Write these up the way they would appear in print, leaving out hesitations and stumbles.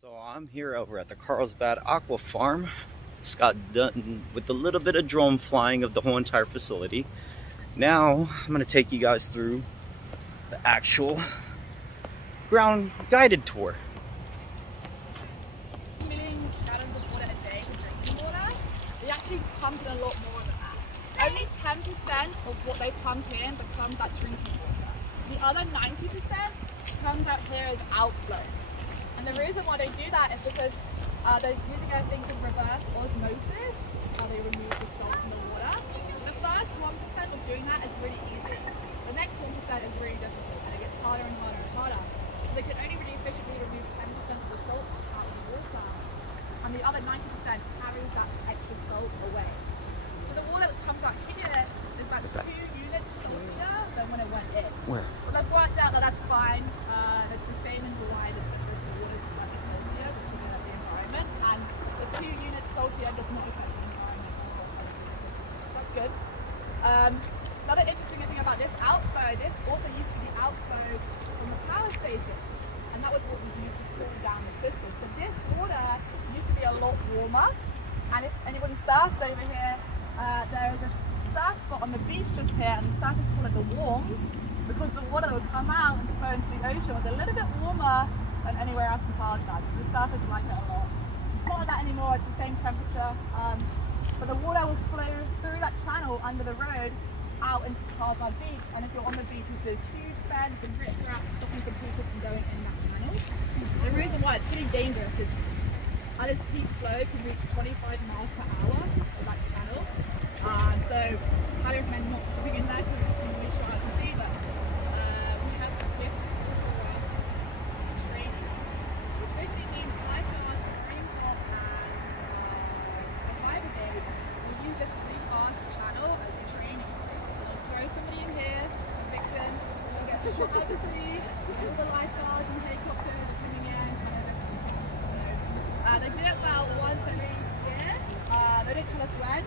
So I'm here over at the Carlsbad Aqua Farm. Just got done with a little bit of drone flying of the whole entire facility. Now I'm going to take you guys through the actual ground guided tour. Million gallons of water a day for drinking water. They actually pump in a lot more than that. Only 10% of what they pump in becomes that drinking water. The other 90% comes out here as outflow. And the reason why they do that is because they're using a thing called reverse osmosis, how they remove the salt from the water. The first 1% of doing that is really easy. The next 1% is really difficult, and it gets harder and harder and harder. So they can only really efficiently remove 10% of the salt out of the water, and the other 90% carries that extra salt away. So the water that comes out here is about 2 units saltier than when it went in. Where? Well, they've worked out that that's fine. It's the same in Hawaii. And the 2 units saltier does not affect the environment. So that's good. Another interesting thing about this outflow, this also used to be outflow from the power station, and that was what was used to cool down the system. So this water used to be a lot warmer, and if anybody surfs over here, there is a surf spot on the beach just here, and the surfers call it the warms, because the water that would come out and flow into the ocean was a little bit warmer than anywhere else in Carlsbad. So the surfers like it a lot. Not like that anymore, it's the same temperature, but the water will flow through that channel under the road out into Carlsbad Beach, and if you're on the beach with this huge fence and riprap stopping some people from going in that channel. The reason why it's pretty dangerous is at its peak flow can reach 25 miles per hour of that channel, so I highly recommend not swimming in there because it's really shallow to see, but we have skipped training, which basically means lifeguards use this really fast channel as training. They'll throw somebody in here, a victim, they'll get shot out to sea, all the lifeguards and helicopters are coming in, so they do it about once every year. They didn't tell us when,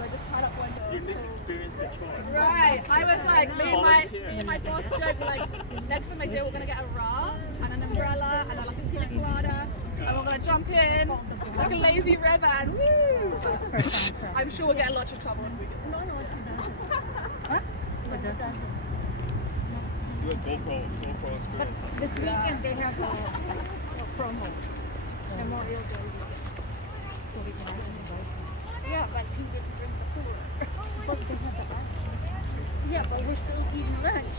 they just tied up one day. You experienced the choice. Right, I was like, me and my boss joke, we're like, next time I do it, we're going to get a raft and an umbrella and like a pina colada, and we're going to jump in like a lazy river and woo! I'm sure we'll get in lots of trouble if we do. No, it doesn't. Huh? It doesn't. Do a GoPro experience. But this weekend they have a promo. Memorial Day. So we can actually yeah, but you get to drink the cooler. But they have the lunch. Yeah, but we're still eating lunch.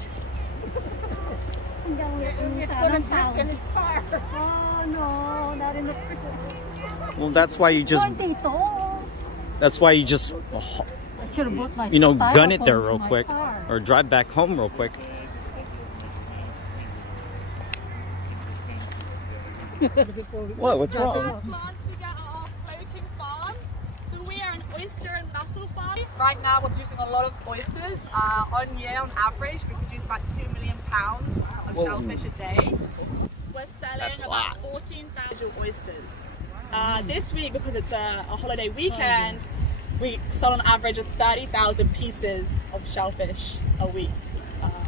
And then we're going to park in his car. Oh no, not in the fridge. Well, that's why you just, you know, gun it there real quick, or drive back home real quick. What? What's wrong? First glance we get at our floating farm. So we are an oyster and mussel farm. Right now we're producing a lot of oysters. On year, on average, we produce about 2 million pounds of shellfish a day. We're selling about 14,000 oysters. This week, because it's a holiday weekend, we sell on average of 30,000 pieces of shellfish a week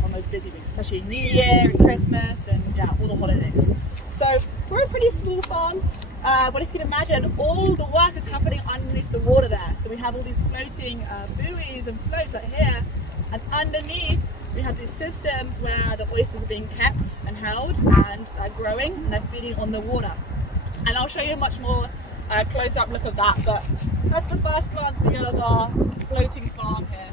on those busy weeks, especially New Year and Christmas and yeah, all the holidays. So we're a pretty small farm, but if you can imagine, all the work is happening underneath the water there. So we have all these floating buoys and floats out here, and underneath we have these systems where the oysters are being kept and held, and they're growing and they're feeding on the water. And I'll show you a much more close-up look of that, but that's the first glance we get of our floating farm here.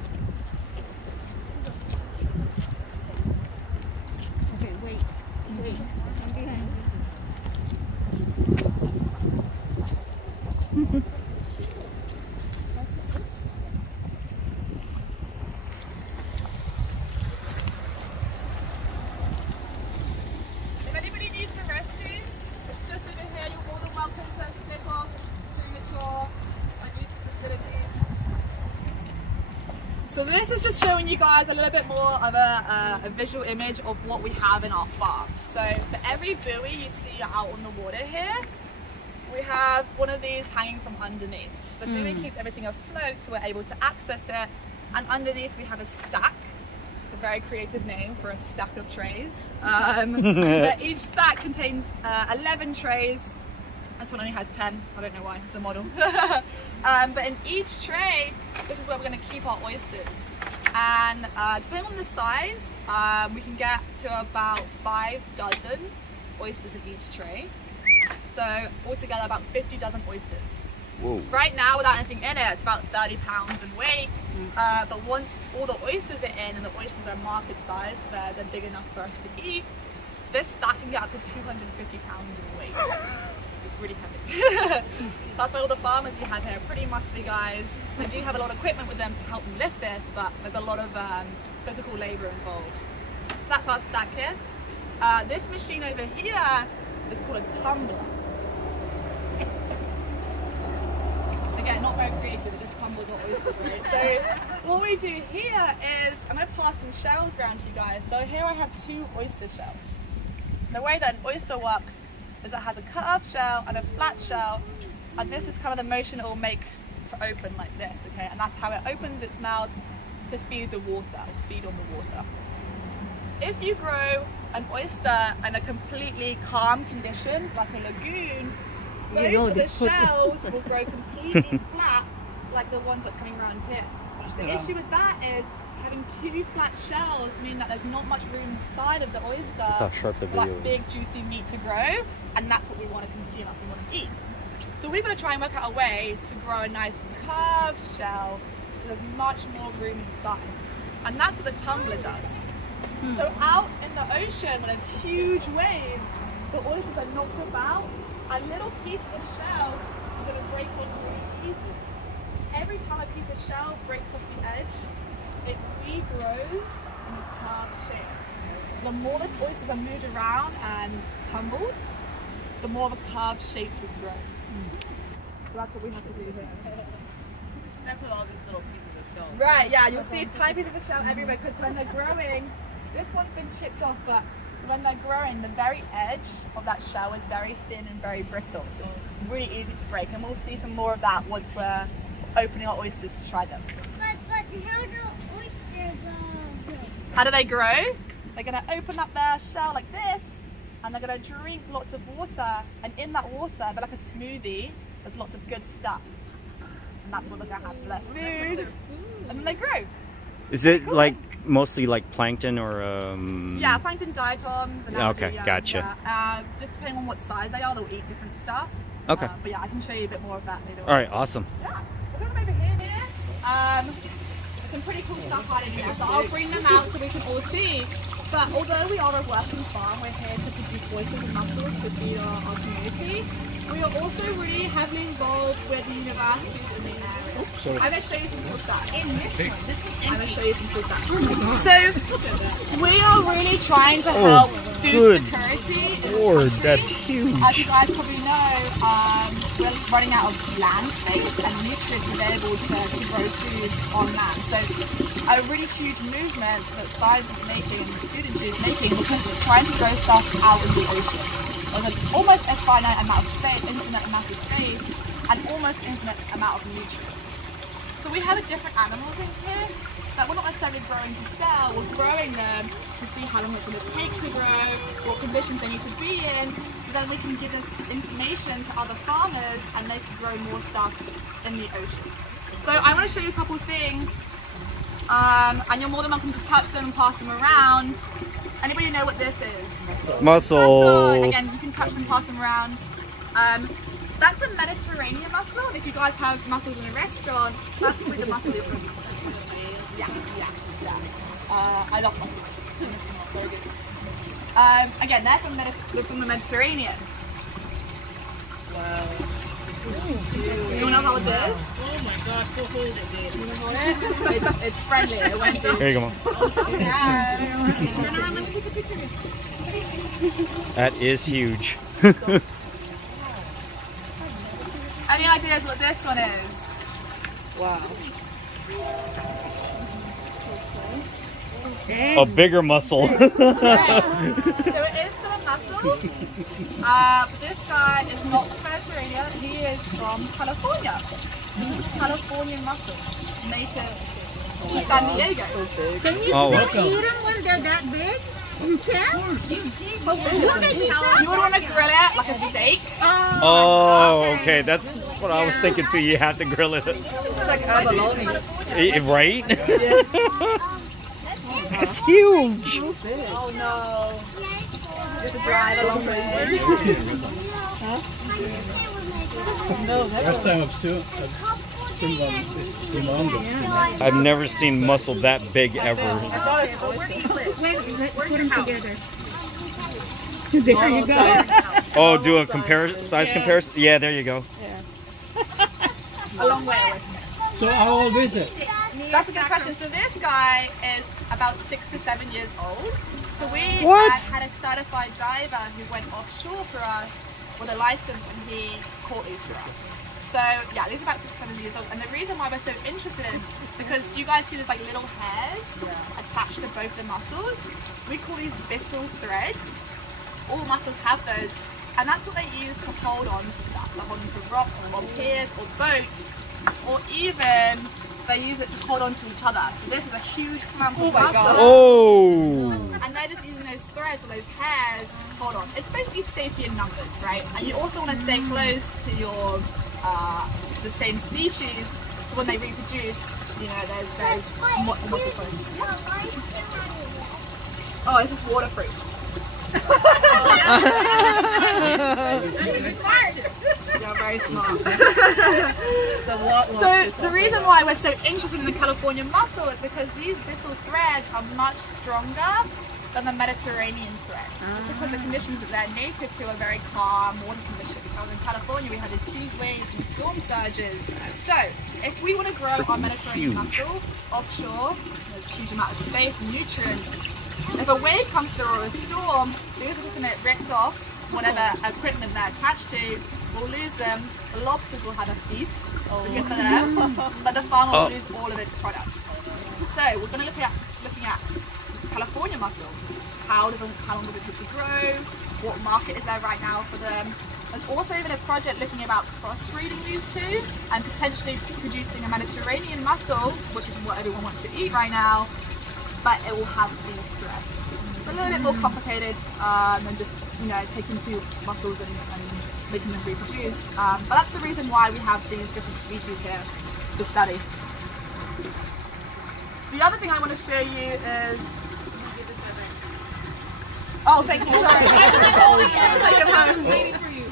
Okay, wait. I'm behind you. If anybody needs the restroom, it's just over here. You're more than welcome to slip off through the tour and use the facilities. So this is just showing you guys a little bit more of a visual image of what we have in our farm. So for every buoy you see out on the water here, we have one of these hanging from underneath. So the buoy keeps everything afloat, so we're able to access it. And underneath we have a stack. It's a very creative name for a stack of trays. But each stack contains 11 trays This one only has 10. I don't know why, it's a model. But in each tray, this is where we're going to keep our oysters. And depending on the size, we can get to about 5 dozen oysters in each tray. So altogether about 50 dozen oysters. Whoa. Right now, without anything in it, it's about 30 pounds in weight. But once all the oysters are in and the oysters are market size, they're big enough for us to eat, this stack can get up to 250 pounds in weight. It's really heavy. That's why all the farmers we have here are pretty muscly guys. They do have a lot of equipment with them to help them lift this, but there's a lot of physical labor involved. So that's our stack here. This machine over here is called a tumbler. Again, not very creative, it just tumbles our oysters, right? So what we do here is, I'm going to pass some shells around to you guys. So here I have 2 oyster shells. The way that an oyster works is it has a curved shell and a flat shell, and this is kind of the motion it will make to open like this, okay? And that's how it opens its mouth to feed the water, to feed on the water. If you grow an oyster in a completely calm condition, like a lagoon, both of the shells will grow completely flat, like the ones that are coming around here. The issue with that is having 2 flat shells mean that there's not much room inside of the oyster for that big juicy meat to grow, and that's what we want to consume, that's what we want to eat. So we're going to try and work out a way to grow a nice curved shell so there's much more room inside. And that's what the tumbler does. So out in the ocean, when there's huge waves, the oysters are knocked about, and little pieces of shell are going to break off really easily. Every time a piece of shell breaks off the edge, it regrows in a curved shape. So the more the oysters are moved around and tumbled, the more of a curved shape is grown. So that's what we have to do here. That's with all these little pieces of shell. Right, yeah, you'll see tiny pieces of shell everywhere, because when they're growing, this one's been chipped off, but when they're growing, the very edge of that shell is very thin and very brittle. So it's really easy to break, and we'll see some more of that once we're opening our oysters to try them. But how do oysters grow? How do they grow? They're going to open up their shell like this, and they're going to drink lots of water, and in that water, they're like a smoothie, there's lots of good stuff. And that's what they're going to have for their food, and then they grow. Is it like mostly like plankton or Yeah, plankton, diatoms. And okay, gotcha. Just depending on what size they are, they'll eat different stuff. Okay. But yeah, I can show you a bit more of that later on. All right, awesome. Yeah, we're going over here. There's some pretty cool stuff hiding in there, so I'll bring them out so we can all see. But although we are a working farm, we're here to produce oysters and mussels to feed our community. We are also really heavily involved with the universities in the area. I'm going to show you some cool stuff. In this one, I'm going to show you some cool stuff. So, we are really trying to help food security. Lord, that's huge. As you guys probably know, we're running out of land space and nutrients available to grow food on land. So, a really huge movement that science is making and the food industry is making, because we're trying to grow stuff out in the ocean. There's almost a finite amount of space, infinite amount of space, and almost infinite amount of nutrients. So we have different animals in here that we're not necessarily growing to sell, we're growing them to see how long it's going to take to grow, what conditions they need to be in, so then we can give this information to other farmers and they can grow more stuff in the ocean. So I want to show you a couple of things, and you're more than welcome to touch them and pass them around. Anybody know what this is? Mussel. Again, you can touch them, pass them around. That's a Mediterranean mussel. If you guys have mussels in a restaurant, that's probably the mussel you're probably. Yeah. I love mussels. Very good. Again, they're from the Mediterranean. Wow. You wanna know how it is? Oh my gosh, go hold it, babe. You wanna hold it? It's friendly. It went in. Here you go, Mom. Turn around and take a picture. That is huge. Any ideas what this one is? Wow. A bigger mussel. Right. So it is still a mussel, but this guy is not from Mediterranean, he is from California. This is a Californian mussel, native to San Diego. Can you still eat them when they're that big? You can? You would want to grill it like a steak. Oh, okay. That's what I was thinking too. You have to grill it. It's like abalone. Right? It's huge. Oh no. You have to drive a long way. First time I've seen one is humongous. I've never seen mussel that big ever. Put them together. There you go. Oh, do a size comparison? Yeah, there you go. A long way away. So how old is it? That's a good question. So this guy is about 6 to 7 years old. So we had a certified diver who went offshore for us with a license and he caught these for us. So yeah, these are about 6 to 7 years old. And the reason why we're so interested in, because you guys see there's like little hairs attached to both the mussels. We call these Bissell Threads. All mussels have those. And that's what they use to hold on to stuff. So hold on to rocks or piers or boats, or even they use it to hold on to each other. So this is a huge clump of mussel. Oh! And they're just using those threads or those hairs to hold on. It's basically safety in numbers, right? And you also want to stay close to your the same species, so when they reproduce, you know, there's multiple. Oh, this is waterproof. You're very smart. So the reason why we're so interested in the California mussel is because these Bissell threads are much stronger than the Mediterranean threads. Just because the conditions that they're native to are very calm water conditions. Because in California we have these huge waves and storm surges. So if we want to grow our Mediterranean mussel offshore, there's a huge amount of space and nutrients. If a wave comes through or a storm, these are just going to get ripped off. Whatever equipment they're attached to, we'll lose them. The lobsters will have a feast, good for them, but the farm will lose all of its product. So we're going to look at California mussel. How long does it take to grow? What market is there right now for them? There's also even a project looking about crossbreeding these two and potentially producing a Mediterranean mussel, which is what everyone wants to eat right now, but it will have these threads. It's a little bit more complicated than just, you know, taking two mussels and making them reproduce. But that's the reason why we have these different species here to study. The other thing I want to show you is... Oh, thank you, sorry. I'm waiting for you.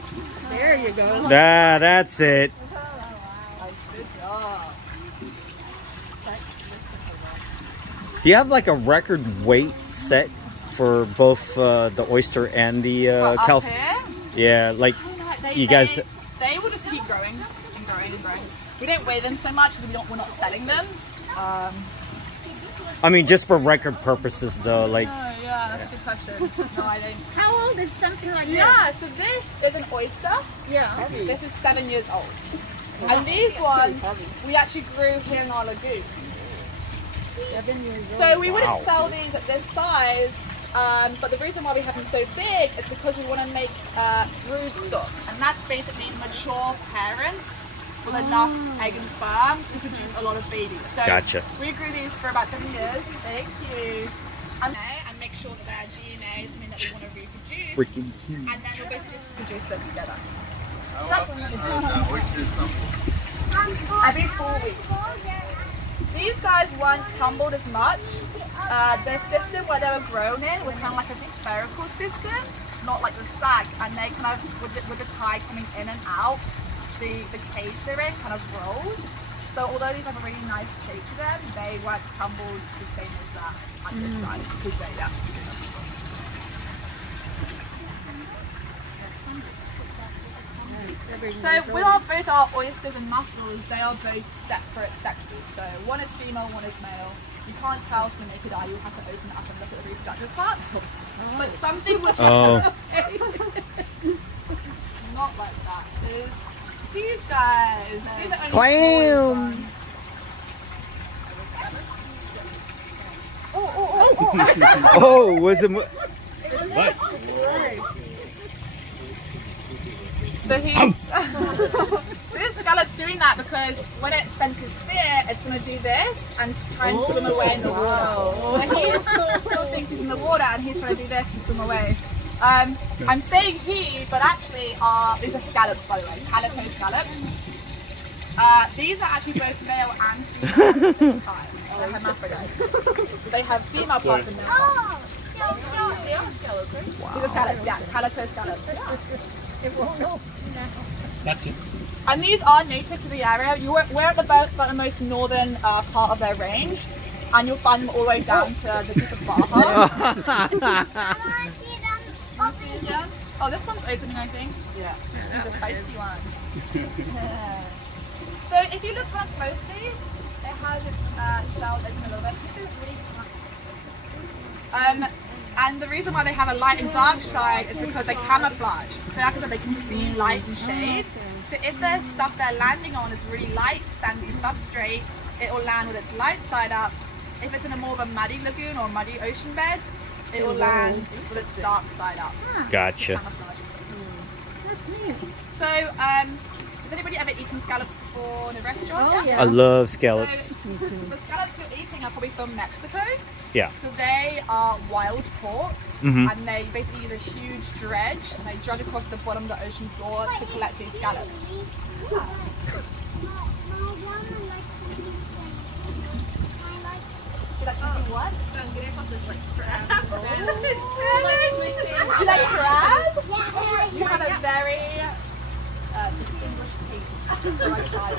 There you go. That's it. Good job. Do you have like a record weight set for both the oyster and the California? Yeah, like you guys. They will just keep growing and growing and growing. We don't weigh them so much because we're not selling them. I mean, just for record purposes, though, like. Oh, yeah, that's a good question. No, I don't. How old is something like this? Yeah, so this is an oyster. Yeah. This is 7 years old. And these ones we actually grew here in our lagoon. 7 years old. So we wouldn't sell these at this size, but the reason why we have them so big is because we want to make brood stock, and that's basically mature parents with enough egg and sperm to produce a lot of babies. So Gotcha. we grew these for about 7 years. Thank you. And make sure that their DNA is something that we want to reproduce. Freaking huge. And then we'll basically just produce them together. So that's what we're going to do. Oysters Every 4 weeks. These guys weren't tumbled as much. The system where they were grown in was kind of like a spherical system, not like the stack. And they kind of, with the tide coming in and out, the cage they're in kind of rolls. So although these have a really nice shape to them, they weren't tumbled the same as that at this size. Because they, yeah. So with both our oysters and mussels, they are both separate sexes. So one is female, one is male. You can't tell from the naked eye, you'll have to open it up and look at the reproductive parts. But something which not like that is these guys. These are only Clams! Oh, was it? So he's this scallop's doing that because when it senses fear, it's going to do this and try and swim away in the water. So he still thinks he's in the water and he's trying to do this to swim away. I'm saying he, but actually these are scallops, by the way, calico scallops. These are actually both male and female at the same time. They're hermaphrodites. So they have female parts and male parts. These are scallops, yeah, calico scallops. That's it. And these are native to the area. We're at the most northern part of their range, and you'll find them all the way down to the tip of Baja. Oh, this one's opening, I think. Yeah. It's a feisty one. Yeah. So if you look around closely, it has its shell open a little bit. It's really tiny. And the reason why they have a light and dark side is because they camouflage. So like I said, they can see light and shade. So if the stuff they're landing on is really light, sandy substrate, it will land with its light side up. If it's in a more of a muddy lagoon or muddy ocean bed, it will land with its dark side up. Gotcha. So, has anybody ever eaten scallops before in a restaurant? Oh, yeah. I love scallops. So, the scallops you're eating are probably from Mexico. Yeah. So they are wild caught, and they basically use a huge dredge, and they dredge across the bottom of the ocean floor to collect these scallops. You like to do what? You like crab? You have a very distinguished taste for my child.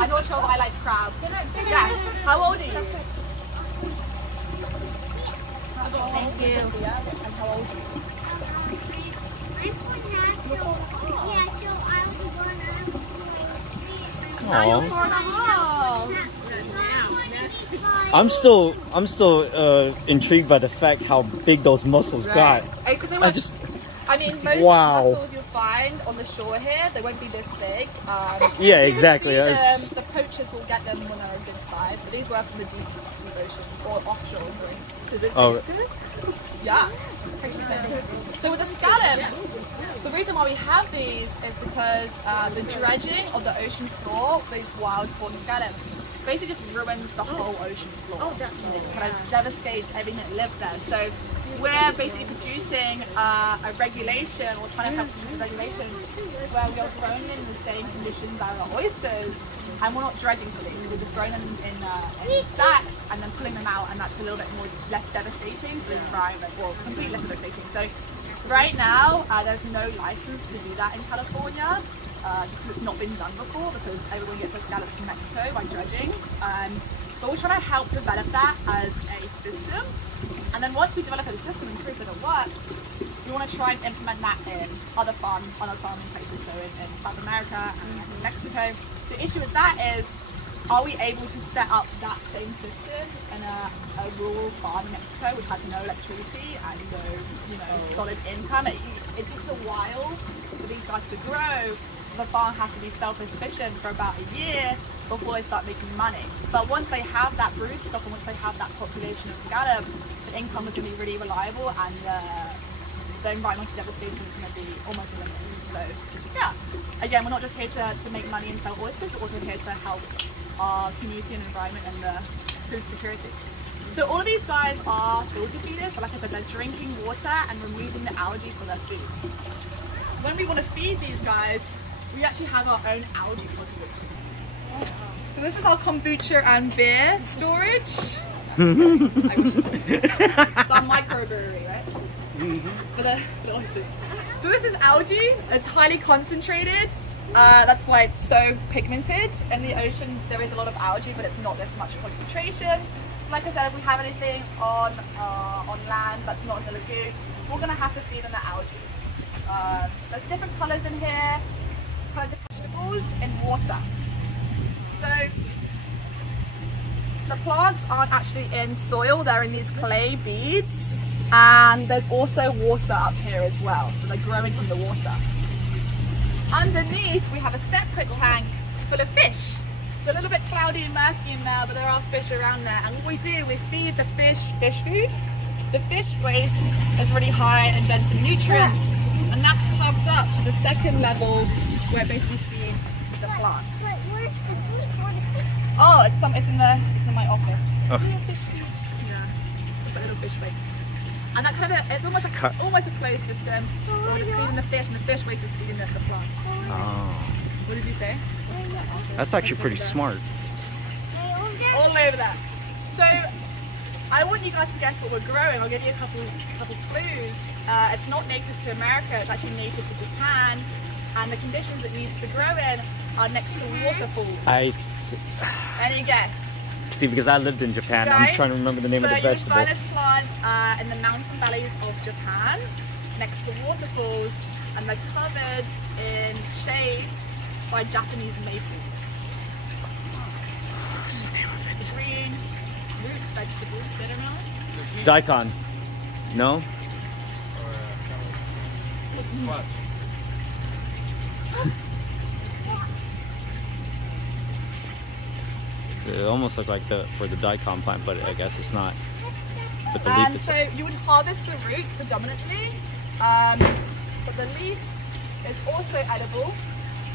I'm not sure if I like crab. Yeah. How old are you? Thank you. And how old are you? I'm still intrigued by the fact how big those mussels got. I mean, most mussels you'll find on the shore here, they won't be this big. Yeah, exactly. The poachers will get them when they're a good size, but these were from the deep ocean or offshore. Sorry. Oh. Yeah. So with the scallops, the reason why we have these is because the dredging of the ocean floor, these wild caught scallops, basically just ruins the whole ocean floor. It kind of devastates everything that lives there. So we're basically producing a regulation, or trying to help produce a regulation, where we are growing them in the same conditions as our oysters, and we're not dredging for these. We're just growing them in stacks and then pulling them out, and that's a little bit less devastating for the environment, well, completely less devastating. So right now, there's no license to do that in California. Just because it's not been done before, because everyone gets their scallops from Mexico by dredging. But we're trying to help develop that as a system. And then once we develop a system and prove that it works, we want to try and implement that in other farming places, so in South America and in Mexico. The issue with that is, are we able to set up that same system in a rural farm in Mexico which has no electricity and no solid income? It takes a while for these guys to grow. The farm has to be self-sufficient for about a year before they start making money. But once they have that brood stock and once they have that population of scallops, the income is going to be really reliable, and the environmental devastation is going to be almost eliminated. So yeah, again, we're not just here to make money and sell oysters, we're also here to help our community and environment and the food security. So all of these guys are filter feeders, so like I said, they're drinking water and removing the algae for their food. When we want to feed these guys, we actually have our own algae cultivation. So this is our kombucha and beer storage. I wish it was. It's our microbrewery, right? For the oysters. So this is algae. It's highly concentrated. That's why it's so pigmented. In the ocean, there is a lot of algae, but it's not this much concentration. Like I said, if we have anything on land that's not in the lagoon, we're going to have to feed them the algae. There's different colours in here. Vegetables in water. So the plants aren't actually in soil, they're in these clay beads, and there's also water up here as well, so they're growing in the water. Underneath we have a separate tank full of fish. It's a little bit cloudy and murky in there, but there are fish around there, and what we do, we feed the fish food. The fish waste is really high and dense in nutrients, and that's pumped up to the second level where it basically feeds the plant. But where's the fruit one? Oh, it's in my office. Oh. Yeah, it's like little fish flakes. And that kind of, it's almost almost a closed system. We're just feeding the fish, and the fish waste is feeding the plants. Oh. What did you say? That's actually pretty smart. All over that. So I want you guys to guess what we're growing. I'll give you a couple clues. It's not native to America, it's actually native to Japan, and the conditions it needs to grow in are next to waterfalls. Any guess? See, because I lived in Japan, Right? I'm trying to remember the name of the vegetable. So you would find this plant in the mountain valleys of Japan, next to waterfalls, and they're covered in shade by Japanese maples. What's the name of It's a green root vegetable, bitter melon. Daikon. No? It almost looked like for the daikon plant, but I guess it's not. But the leaf And is. so you would harvest the root predominantly, but the leaf is also edible.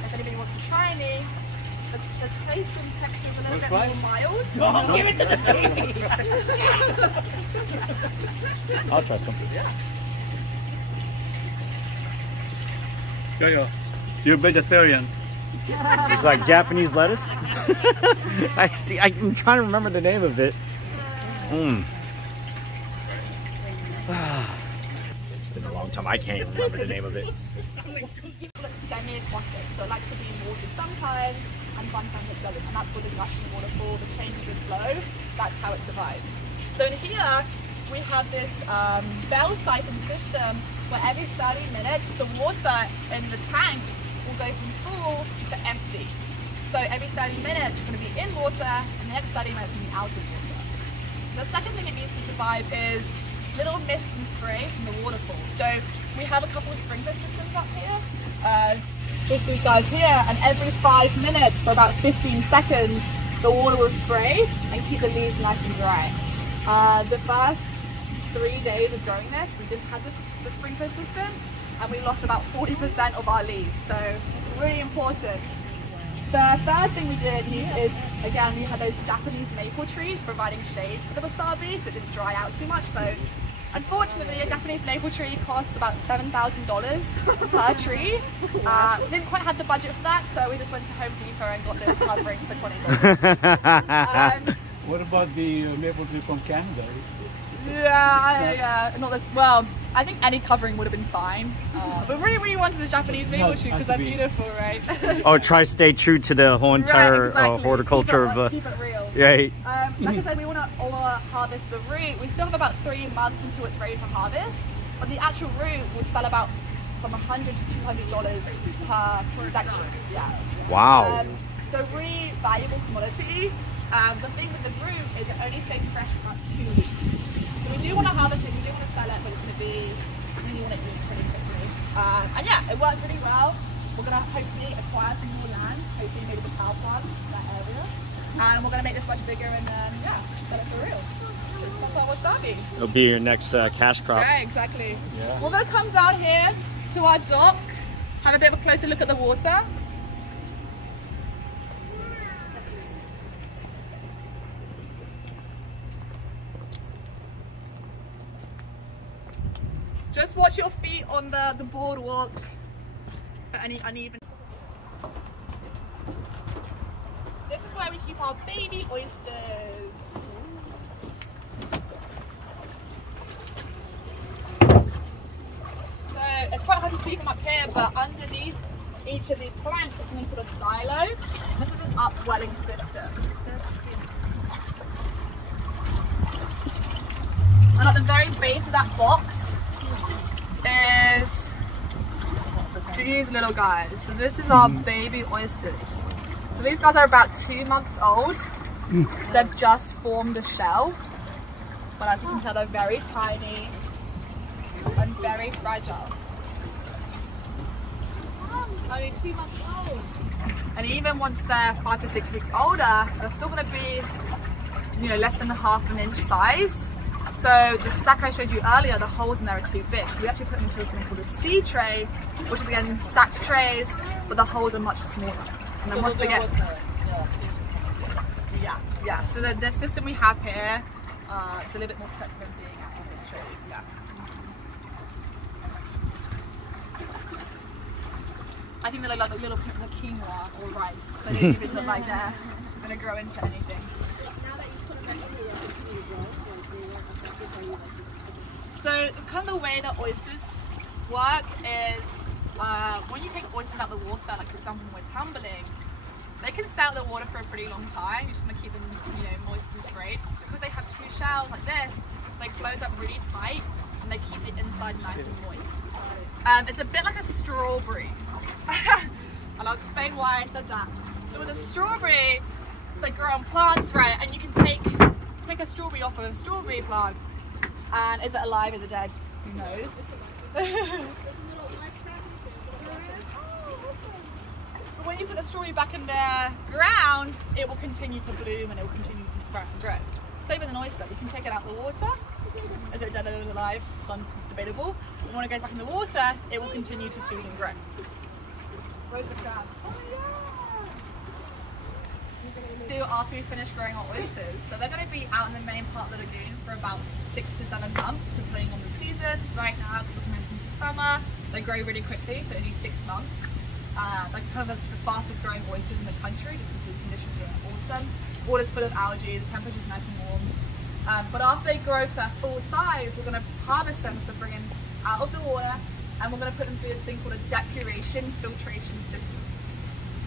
If anybody wants to try any, the taste and texture is a little bit more mild. Oh, give it to the baby. I'll try some. Yo, you're vegetarian. It's like Japanese lettuce. I'm trying to remember the name of it. It's been a long time. I can't even remember the name of it. It's semi-aquatic, so it likes to be in water sometimes, and sometimes it doesn't. And that's what is rushing waterfall, the changes in flow. That's how it survives. So in here, we have this bell siphon system where every 30 minutes the water in the tank will go from full to empty. So every 30 minutes it's going to be in water, and the next 30 minutes it's going to be out of water. The second thing it needs to survive is little mist and spray from the waterfall. So we have a couple of sprinkler systems up here. Just these guys here, and every 5 minutes for about 15 seconds the water will spray and keep the leaves nice and dry. The first 3 days of growing this, we didn't have the sprinkler system, and we lost about 40% of our leaves, so really important. The third thing we did is, again, we had those Japanese maple trees providing shade for the wasabi, so it didn't dry out too much. So unfortunately, a Japanese maple tree costs about $7,000 per tree. Didn't quite have the budget for that, so we just went to Home Depot and got this covering for $20. What about the maple tree from Canada? Yeah, not this well. I think any covering would have been fine, but really wanted the Japanese maple tree because they're beautiful, right? Oh, try stay true to the whole entire exactly. horticulture keep it real. Right. Like I said, we want to harvest the root. We still have about 3 months until it's ready to harvest, but the actual root would sell about from $100 to $200 per section. Yeah. Wow. So really valuable commodity. The thing with the root is it only stays fresh for about 2 weeks. So we do want to harvest it, we do want to sell it, but it's going to be, we want it to be pretty quickly. And yeah, it works really well. We're going to hopefully acquire some more land, hopefully maybe the cow farm, that area. And we're going to make this much bigger and yeah, sell it for real. That's our wasabi. It'll be your next cash crop. Yeah, exactly. Yeah. We're going to come down here to our dock, have a bit of a closer look at the water. Just watch your feet on the boardwalk for any uneven. This is where we keep our baby oysters. So it's quite hard to see from up here, but underneath each of these planks is something called a silo. And this is an upwelling system. And at the very base of that box is these little guys. So this is our baby oysters. So these guys are about 2 months old. They've just formed a shell, but as you can tell, they're very tiny and very fragile. Only 2 months old. And even once they're 5 to 6 weeks older, they're still going to be, you know, less than ½ an inch size. So the stack I showed you earlier, the holes in there are too big. So we actually put them into a thing called a sea tray, which is again stacked trays, but the holes are much smaller. And then once they get... Yeah. So the system we have here, it's a little bit more protective than being out on this trays, yeah. I think they look like little pieces of quinoa or rice. They don't even look like they're going to grow into anything. So kind of the way that oysters work is when you take oysters out of the water, like for example when we're tumbling, they can stay out of the water for a pretty long time. You just want to keep them, you know, moist and straight. Because they have two shells like this, they close up really tight and they keep the inside nice and moist. It's a bit like a strawberry. And I'll explain why I said that. So with a strawberry, they grow on plants, right? And you can take a strawberry off of a strawberry plant. And is it alive? Is it dead? Who knows? But when you put the strawberry back in the ground, it will continue to bloom and it will continue to sprout and grow. Same with an oyster. You can take it out of the water. Is it dead or is it alive? It's debatable. But when it goes back in the water, it will continue to feed and grow. Where's the crab? Oh yeah! Do after we finish growing our oysters. So they're going to be out in the main part of the lagoon for about 6 to 7 months, depending on the season. Right now, because we're coming into summer, they grow really quickly, so only 6 months. They're kind of the fastest growing oysters in the country, just because the conditions are awesome. Water's full of algae, the temperature's nice and warm. But after they grow to their full size, we're going to harvest them, so bring them out of the water, and we're going to put them through this thing called a depuration filtration system.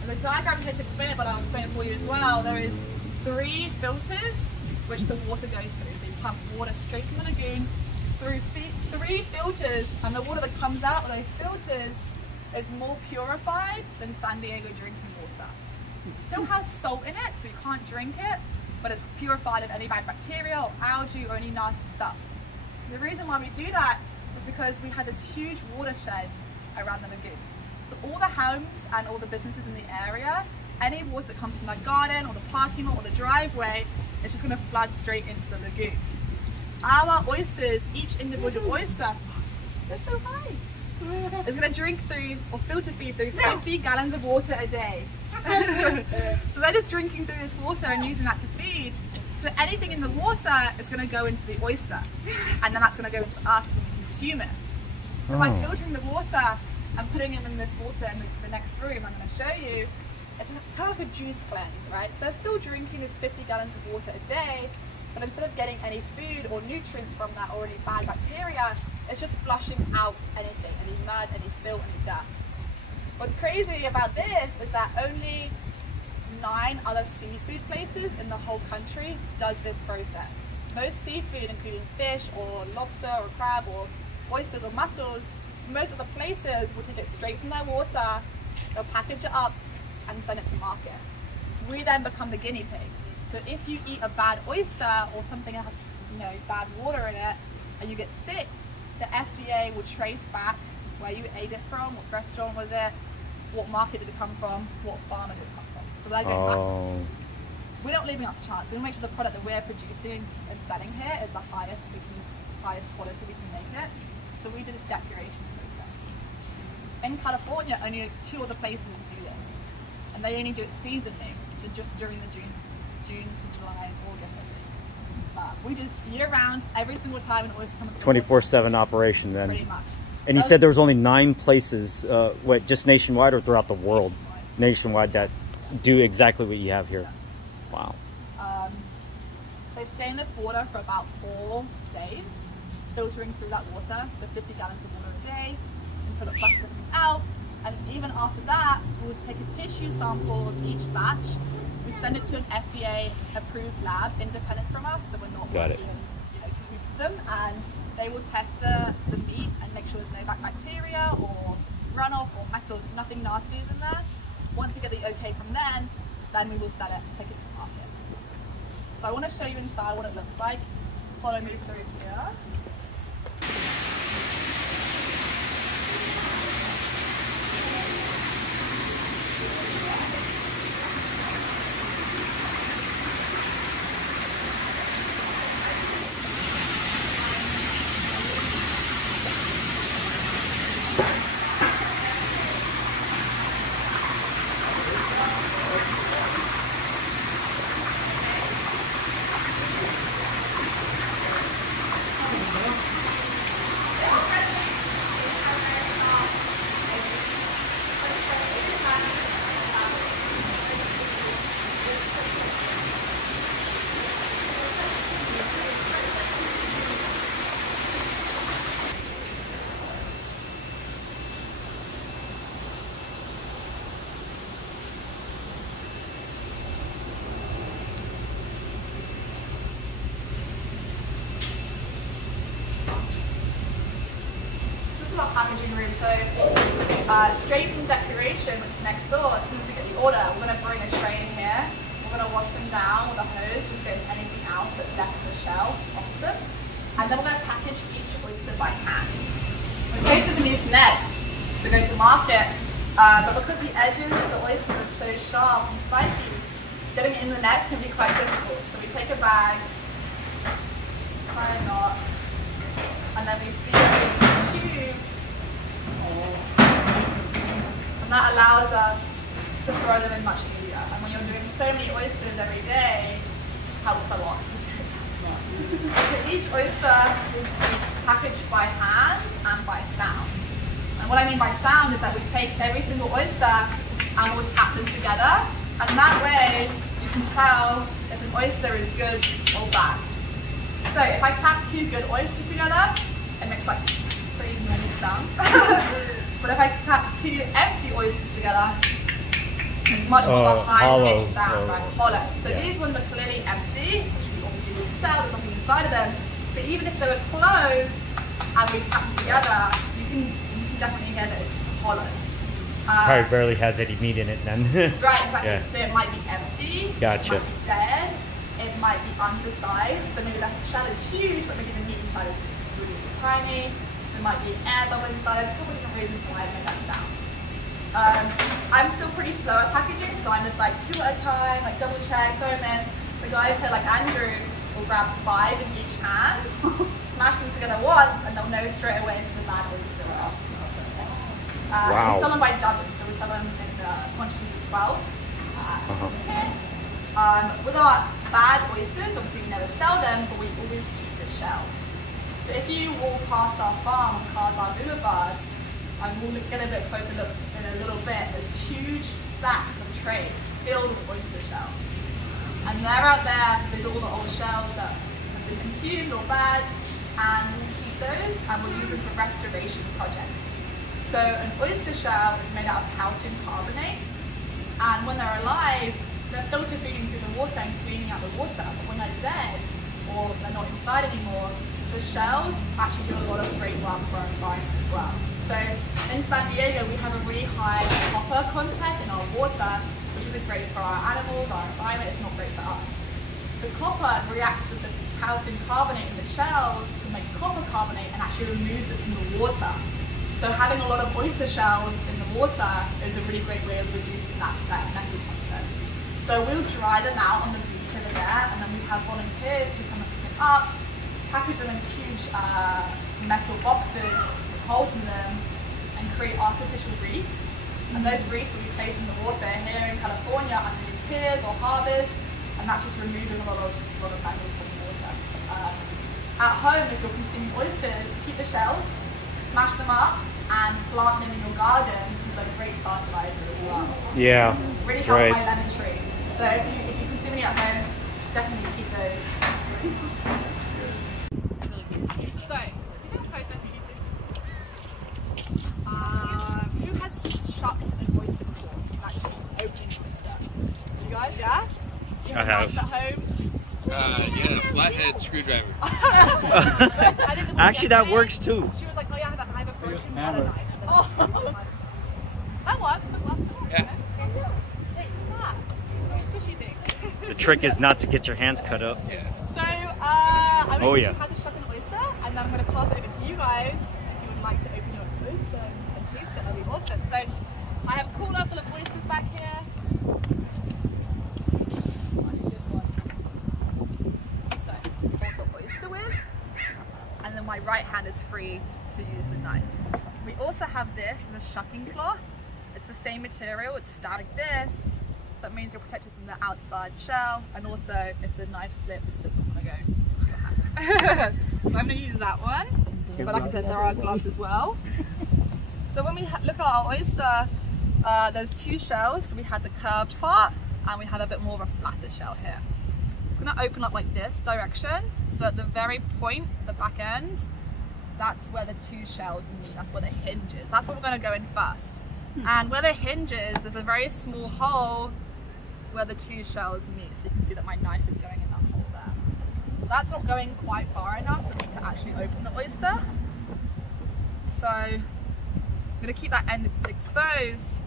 And the diagram here to explain it, but I'll explain it for you as well. There is 3 filters which the water goes through. So you pump water straight from the lagoon through 3 filters, and the water that comes out of those filters is more purified than San Diego drinking water. It still has salt in it, so you can't drink it, but it's purified of any bad bacteria or algae or any nasty stuff. The reason why we do that is because we had this huge watershed around the lagoon. So all the homes and all the businesses in the area, any water that comes from the garden or the parking lot or the driveway, it's just going to flood straight into the lagoon. Our oysters, each individual oyster, they're so high, is going to drink through or filter feed through 50 gallons of water a day. So they're just drinking through this water and using that to feed. So anything in the water is going to go into the oyster, and then that's going to go into us when we consume it. So by filtering the water and putting them in this water in the next room I'm going to show you, it's kind of like a juice cleanse, right? So they're still drinking this 50 gallons of water a day, but instead of getting any food or nutrients from that or any bad bacteria, it's just flushing out anything, any mud, any silt, any dirt. What's crazy about this is that only 9 other seafood places in the whole country does this process. Most seafood, including fish or lobster or crab or oysters or mussels, most of the places will take it straight from their water, they'll package it up and send it to market. We then become the guinea pig. So if you eat a bad oyster or something that has, you know, bad water in it and you get sick, the FDA will trace back where you ate it from, what restaurant was it, what market did it come from, what farmer did it come from. So they're going backwards. We're not leaving up to chance. We want to make sure the product that we're producing and selling here is the highest quality we can make it. So we do this depuration process. In California, only 2 other places do this, and they only do it seasonally. So just during the June to July and August. We just year round, every single time an oyster comes. 24/7 operation then. Pretty much. And you said there was only 9 places, what, just nationwide or throughout the world? Nationwide that do exactly what you have here. Wow. They stay in this water for about 4 days, filtering through that water, so 50 gallons of water a day, until it flushes everything out. And even after that, we would take a tissue sample of each batch. We send it to an FDA-approved lab, independent from us, so we're not working in cahoots with them, and they will test the meat and make sure there's no bacteria or runoff or metals, nothing nasty is in there. Once we get the okay from them, then we will sell it and take it to market. So I want to show you inside what it looks like. Follow me through here. packaging room. So straight from Decoration, which is next door, as soon as we get the order, we're going to bring a tray in here. We're going to wash them down with a hose, just getting anything else that's left in the shell off them. And then we're going to package each oyster by hand. In case of the new nets to go to market, but because the edges of the oysters are so sharp and spiky, getting it in the nets can be quite difficult. So we take a bag, tie a knot, and then we feed it with this tube. And that allows us to throw them in much easier. And when you're doing so many oysters every day, it helps a lot to do that. So each oyster is packaged by hand and by sound. And what I mean by sound is that we take every single oyster and we'll tap them together. And that way you can tell if an oyster is good or bad. So if I tap 2 good oysters together, it makes like pretty normal sound. But if I tap 2 empty oysters together, it's much more of a high-pitched sound, right? Hollow. So these ones are clearly empty, which we obviously wouldn't sell, there's nothing inside of them. But even if they were closed and we tap them together, you can definitely hear that it's hollow. Probably barely has any meat in it then. Right, exactly. Yeah. So it might be empty, Gotcha. it might be dead, it might be undersized, so maybe the shell is huge, but maybe the meat inside is really tiny. There might be an air bubble inside. There's a couple different reasons why I make that sound. I'm still pretty slow at packaging, so I'm just like 2 at a time, like double check, throw them in. The guys here, like Andrew, will grab 5 in each hand, smash them together once, and they'll know straight away if it's a bad oyster or not. Wow. We sell them by dozens, so we sell them in quantities of 12. With our bad oysters, obviously we never sell them, but we always keep the shells. So if you walk past our farm on Carlsbad Boulevard, and we'll get a bit closer look in a little bit, there's huge stacks of trays filled with oyster shells. And they're out there with all the old shells that have been consumed or bad, and we'll keep those and we'll use them for restoration projects. So an oyster shell is made out of calcium carbonate, and when they're alive, they're filter feeding through the water and cleaning out the water. But when they're dead, or they're not inside anymore, the shells actually do a lot of great work for our environment as well. So in San Diego, we have a really high copper content in our water, which isn't great for our animals, our environment, it's not great for us. The copper reacts with the calcium carbonate in the shells to make copper carbonate and actually removes it from the water. So having a lot of oyster shells in the water is a really great way of reducing that metal content. So we'll dry them out on the beach over there, and then we have volunteers who come and pick them up, package them in huge metal boxes with holes in them, and create artificial reefs. And those reefs will be placed in the water here in California underneath piers or harbours, and that's just removing a lot of metal from the water. At home, if you're consuming oysters, keep the shells, smash them up, and plant them in your garden because they're great fertilizer as well. Yeah, Really that's help right. my lemon tree. So if you're consuming it at home, definitely keep those. So, you can post it if you need to. Who has shucked an oyster before? That means opening an oyster. You guys, yeah? You I have. At home? Yeah, flathead screwdriver. Actually, that works too. She was like, oh yeah, I have a broken butter knife. Oh. That works as well. Yeah. Hey, what's that? What squishy thing? The trick is not to get your hands cut up. Yeah. So, I'm going to teach you yeah. how to shuck an oyster, and then I'm going to pass it over to you guys if you would like to open your oyster and taste it. That'd be awesome. So, I have a cooler full of oysters back here. So, hold the oyster with, and then my right hand is free to use the knife. We also have this as a shucking cloth. It's the same material, it's stabbed like this, so that means you're protected from the outside shell, and also if the knife slips, it's not going to go into your hand. So I'm going to use that one, but like I said, there are gloves as well. So when we look at our oyster, there's 2 shells. So we had the curved part, and we have a bit more of a flatter shell here. It's going to open up like this direction, so at the very point, the back end, that's where the 2 shells meet, that's where the hinge is. That's what we're going to go in first. And where the hinge is, there's a very small hole where the 2 shells meet. So you can see that my knife is going in that hole there. That's not going quite far enough for me to actually open the oyster. So going to keep that end exposed,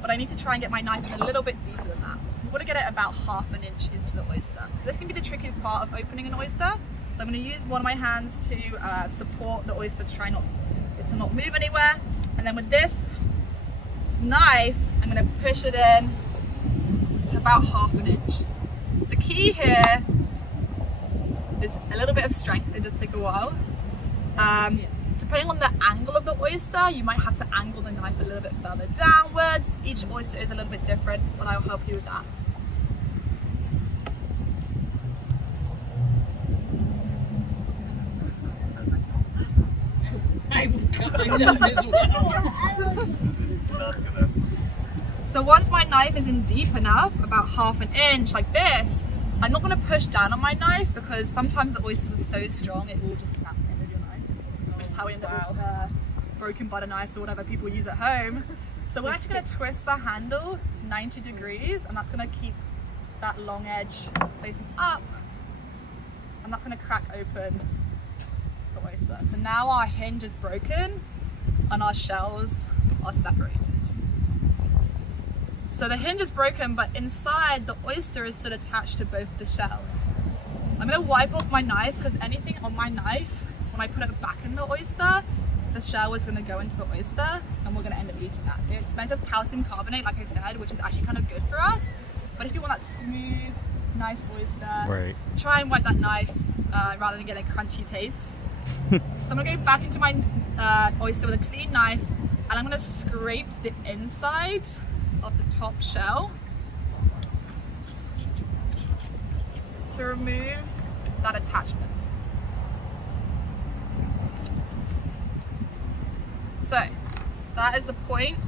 but I need to try and get my knife in a little bit deeper than that. I want to get it about half an inch into the oyster. So this can be the trickiest part of opening an oyster. So I'm going to use one of my hands to support the oyster to try it to not move anywhere. And then with this knife, I'm going to push it in to about half an inch. The key here is a little bit of strength. It does take a while. Depending on the angle of the oyster, you might have to angle the knife a little bit further downwards. Each oyster is a little bit different, but I'll help you with that. So once my knife is in deep enough, about half an inch like this, I'm not going to push down on my knife because sometimes the oysters are so strong it will just snap the end of your knife, which is how we end up with broken butter knives or whatever people use at home. So we're actually going to twist the handle 90 degrees, and that's going to keep that long edge facing up, and that's going to crack open the oyster. So now our hinge is broken and our shells are separated. So the hinge is broken, but inside the oyster is still attached to both the shells. I'm going to wipe off my knife because anything on my knife, when I put it back in the oyster, the shell is going to go into the oyster and we're going to end up eating that. The expensive calcium carbonate, like I said, which is actually kind of good for us. But if you want that smooth, nice oyster, right, try and wipe that knife rather than get a crunchy taste. So I'm going to go back into my oyster with a clean knife, and I'm going to scrape the inside of the top shell to remove that attachment. So that is the point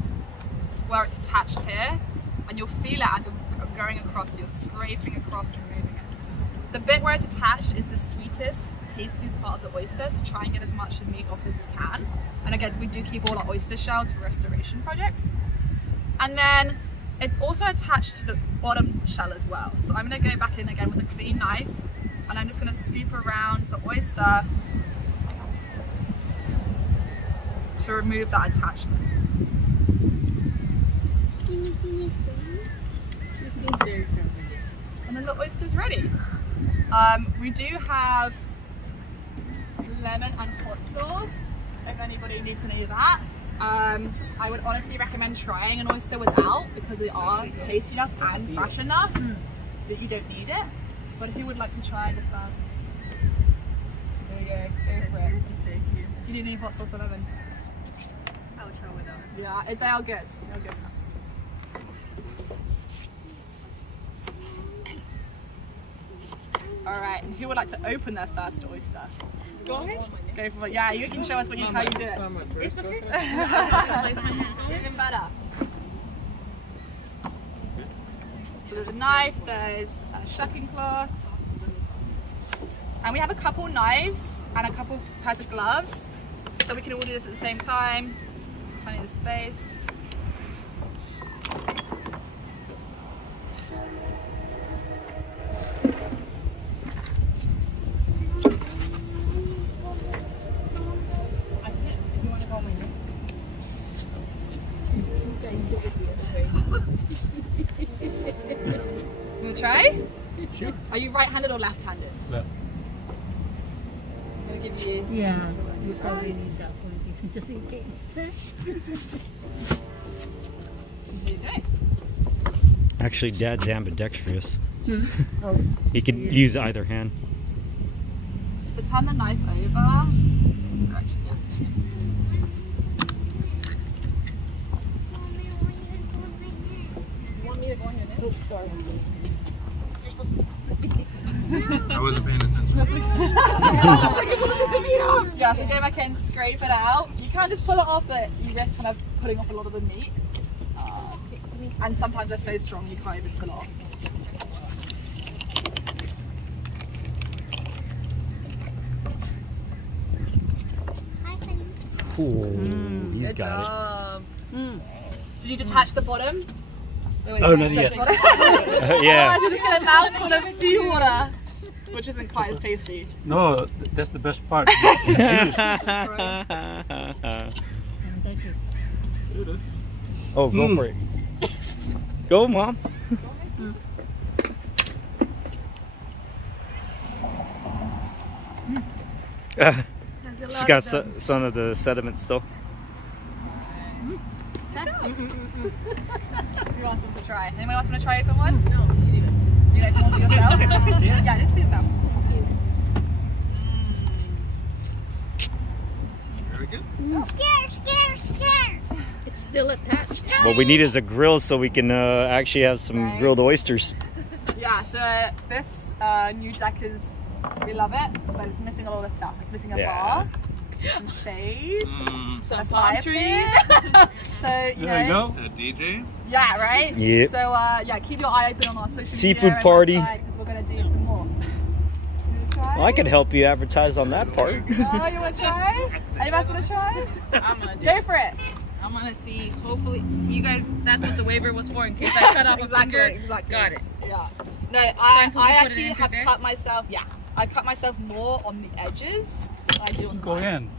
where it's attached here, and you'll feel it as you're going across, you're scraping across, removing it. The bit where it's attached is the sweetest, tastiest part of the oyster, so try and get as much of the meat off as you can. And again, we do keep all our oyster shells for restoration projects. And then it's also attached to the bottom shell as well. So I'm going to go back in again with a clean knife, and I'm just going to scoop around the oyster to remove that attachment. And then the oyster's ready. We do have lemon and hot sauce, if anybody needs any of that. I would honestly recommend trying an oyster without, because they are tasty enough and fresh enough that you don't need it. But if you would like to try the first, there you go, go for it. Thank you. You need any hot sauce or lemon? I'll try without. Yeah, they are good. They're good. Alright, and who would like to open their first oyster? Go ahead. Go for it. Yeah, you can show us how you do it. It's okay. Even better. So there's a knife, there's a shucking cloth, and we have a couple knives and a couple pairs of gloves, so we can all do this at the same time. There's plenty of space. You wanna try? Sure. Are you right-handed or left-handed? Left. I'm gonna give you. Yeah, you probably need that one just in case. Here you go. Actually, Dad's ambidextrous. Oh. He could use either hand. So turn the knife over. This direction, yeah. You want me to go on your neck? Oops, sorry. I wasn't paying attention. Yeah, so go back in, scrape it out. You can't just pull it off, but you risk kind of putting off a lot of the meat. And sometimes they're so strong you can't even pull it off. Ooh, he's Good got job. Did you detach the bottom? Oh, not yet. it. Yeah. Otherwise you're just getting a mouthful of seawater, which isn't quite as tasty. No, that's the best part. That's it. It is. Oh, go for it. Go, Mom. She's got some of the sediment still. Who else wants to try? Anyone else want to try it for one? No. You like one for yourself? Yeah, it's for yourself. Very good. Scare. It's still attached. What we need is a grill so we can actually have some grilled oysters. Yeah, so this new deck is, we love it, but it's missing a lot of stuff. It's missing a bar, some shades, some palm trees. So, you There you know. go. A DJ. Yeah, right? Yep. So, yeah, keep your eye open on our social Seafood media and party. website, 'cause we're going to do some more. Well, I could help you advertise on that part. Oh, you want to try? Anyone else want to try? I'm gonna do Go it. for it. I'm gonna see. Hopefully, you guys. That's what the waiver was for, in case I cut off a finger. Exactly. Got it. Yeah. No, I'm I supposed to put it actually in have there? cut myself. Yeah, I cut myself more on the edges than I do on the Go sides. in.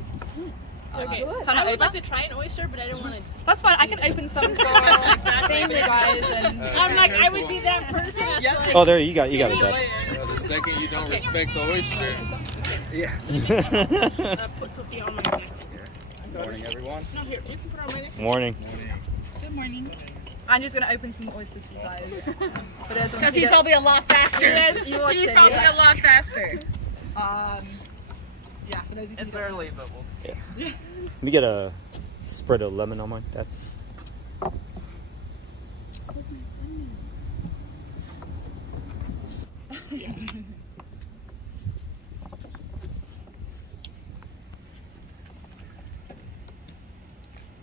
Okay. Turn it I would over. like to try an oyster, but I don't want to. That's fine. I can open some for family guys and. I'm like, I would be that person. That's like, Oh, there you got it, Dad. The second you don't respect the oyster. put Sophia on my neck. Morning, everyone. No, here. You can put it on my neck. Morning. Good morning. I'm just gonna open some oysters for you guys. Because he's probably a lot faster. Yes, you watch He's it, probably yeah. a lot faster. Yeah, for those of you It's who don't early, but we'll see. Let me get a spread of lemon on mine, Dad.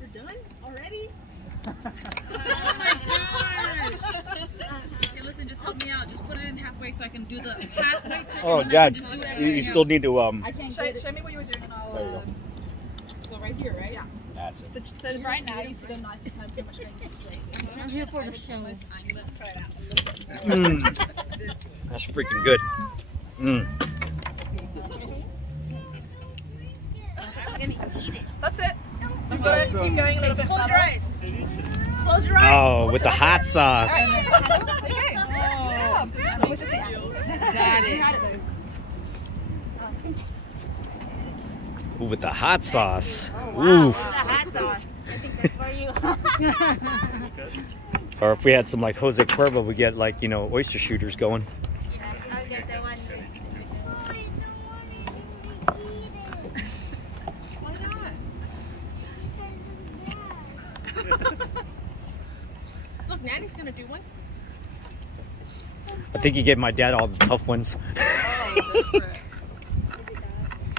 We're done already? Oh my gosh! Okay, listen, just help me out. Just put it in halfway so I can do the halfway. Oh, Dad, you still need to I can't get it. show me what you were doing and I'll. There you go. So right here, right? Yeah. That's it. So right now you see the knife is kind of pretty much going straight. I'm here for the show. I'm gonna try it out a little bit more. That's freaking good. That's it. You've got to keep going a little bit Close further. your eyes. Close your eyes. Oh, with the hot sauce. There you go. Yeah. Which is the apple. Got it. Ooh, with the hot sauce. Wow, Ooh. the hot sauce. I think that's for you. Or if we had some like Jose Cuervo, we get like, you know, oyster shooters going. I'll get the one. Why not? Look, Nanny's gonna do one. I think you gave my dad all the tough ones.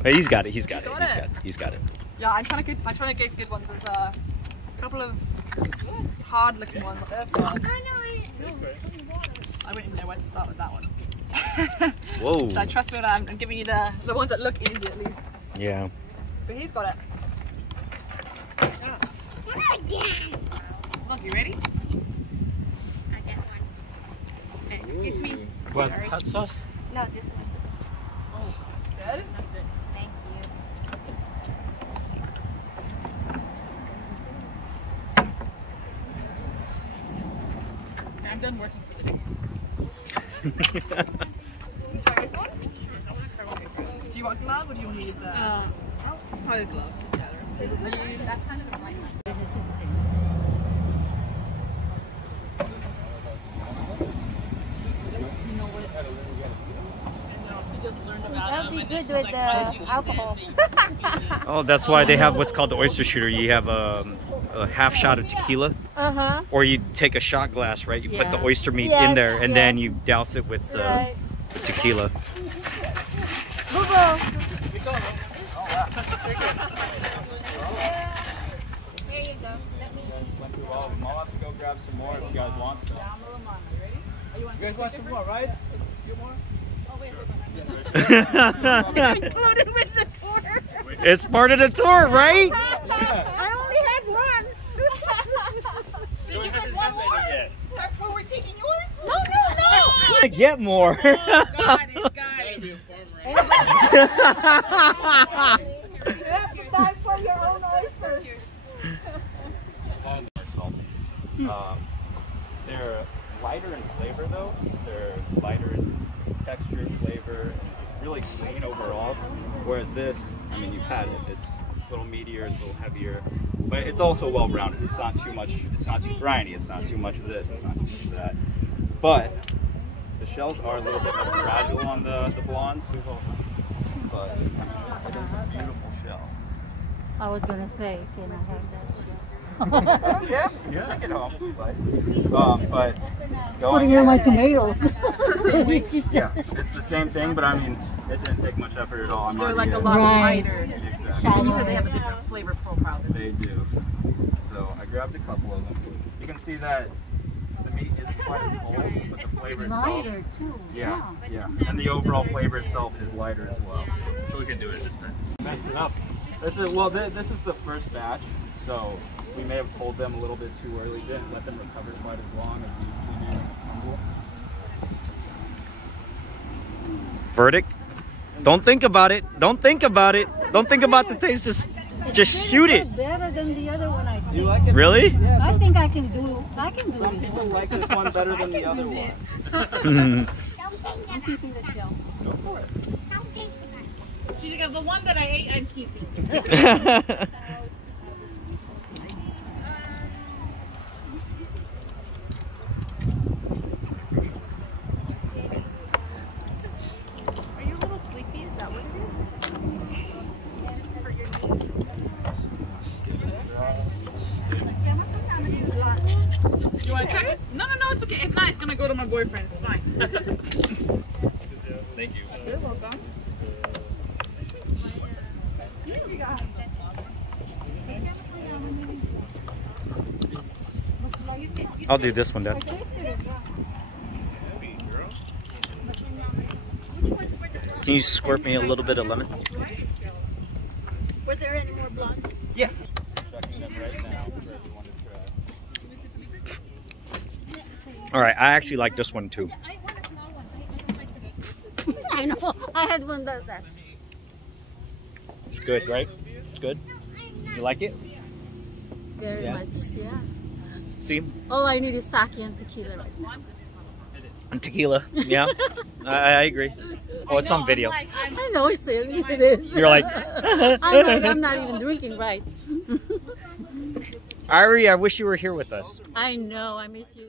Hey, he's got it. He's got it. He's got it. Yeah, I'm trying to get good ones. There's a couple of hard looking ones. There's one. I wouldn't even know where to start with that one. Whoa. So trust me when I'm giving you the ones that look easy at least. Yeah. But he's got it. Look, you ready? I get one. Okay, excuse me. What, hot sauce? No, this one. Good? Thank you. I'm done working for the day. Do you want glove or do you want to use the? Probably gloves. Are you left-handed or right-handed? That'll be good with the alcohol. Oh, that's why they have what's called the Oyster Shooter. You have a half shot of tequila, or you take a shot glass, right? You put the oyster meat in there, and then you douse it with tequila. Google. There you go. Went through all of them. I'll have to go grab some more if you guys want some. You guys want some more, right? Included with the tour. It's part of the tour, right? I only had one. Did you guys want more? Were we taking yours? No. I get more. Got it. You have to buy for your own oysters. They're lighter in flavor though. They're lighter in texture, flavor, and just really clean overall. Whereas this, I mean, you've had it. It's a little meatier, it's a little heavier, but it's also well-rounded. It's not too much, it's not too briny, it's not too much of this, it's not too much of that. But the shells are a little bit more fragile on the blondes, but it is a beautiful shell. I was gonna say, can I have that shell? Yeah, take it home. But Putting in my tomatoes. yeah, it's the same thing, but I mean, it didn't take much effort at all. They're like a lot lighter. Exactly. You said they have a different flavor profile. They do. So I grabbed a couple of them. You can see that the meat isn't quite as full, but the flavor itself. Lighter too. Yeah. And the overall flavor itself is lighter as well. So we can do it this time. Messed it up. This is the first batch, so we may have pulled them a little bit too early. Didn't let them recover quite as long as we usually do in a tumble. Verdict? Don't think about it. Don't think about it. Don't think about the taste. Just shoot it. Better than the other one, I think. You like it? Really? Yeah, I think I can do some it. people like this one better than the other one. I'm keeping the shell. Go for it. She's like, the one that I ate, I'm keeping. Are you a little sleepy? Is that what it is? Yes, for your knee. You want to try it? No, it's okay. If not, it's going to go to my boyfriend. It's fine. Thank you. You're welcome. I'll do this one, Dad. Can you squirt me a little bit of lemon? Were there any more blondes? Yeah. Checking them right now for everyone to try. All right, I actually like this one too. I want a small one. I like the big. I know. I had one that. It's good, right? It's good. You like it? Very Yeah. much, yeah. See? All I need is sake and tequila. And tequila. Yeah. I agree. Oh, it's on video. I know it is. You're like, I'm not even drinking, right? Ari, I wish you were here with us. I know. I miss you.